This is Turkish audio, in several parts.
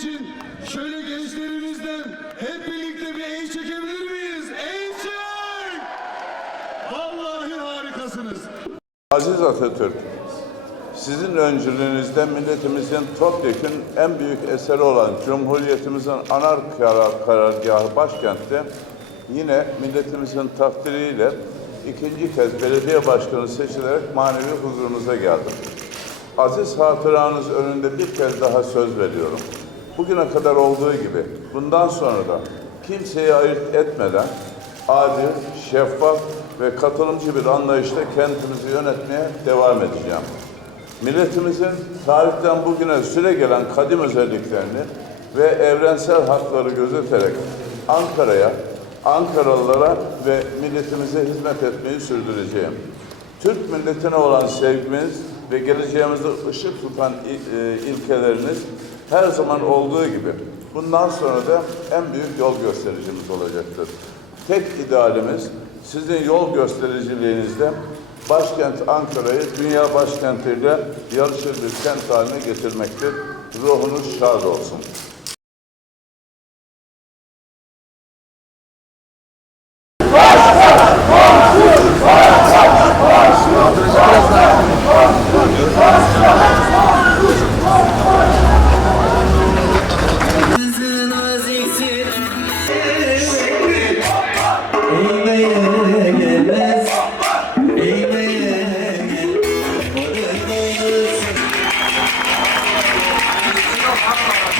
için şöyle gençlerimizden hep birlikte bir el çekebilir miyiz? El çek! Vallahi harikasınız. Aziz Atatürk, sizin öncülüğünüzde milletimizin topyekun en büyük eseri olan Cumhuriyetimizin anar karar- karargahı başkentte yine milletimizin takdiriyle ikinci kez belediye başkanı seçilerek manevi huzurunuza geldim. Aziz hatıranız önünde bir kez daha söz veriyorum. Bugüne kadar olduğu gibi bundan sonra da kimseyi ayırt etmeden adil, şeffaf ve katılımcı bir anlayışla kentimizi yönetmeye devam edeceğim. Milletimizin tarihten bugüne süre gelen kadim özelliklerini ve evrensel hakları gözeterek Ankara'ya, Ankaralılara ve milletimize hizmet etmeyi sürdüreceğim. Türk milletine olan sevgimiz ve geleceğimizde ışık tutan e, ilkeleriniz her zaman olduğu gibi bundan sonra da en büyük yol göstericimiz olacaktır. Tek idealimiz sizin yol göstericiliğinizde başkent Ankara'yı dünya başkentiyle yarışır bir kent haline getirmektir. Ruhunuz şad olsun.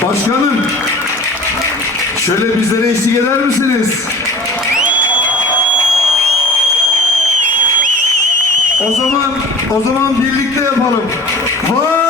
Başkanım, şöyle bizlere eşlik eder misiniz? O zaman, o zaman birlikte yapalım. Vay!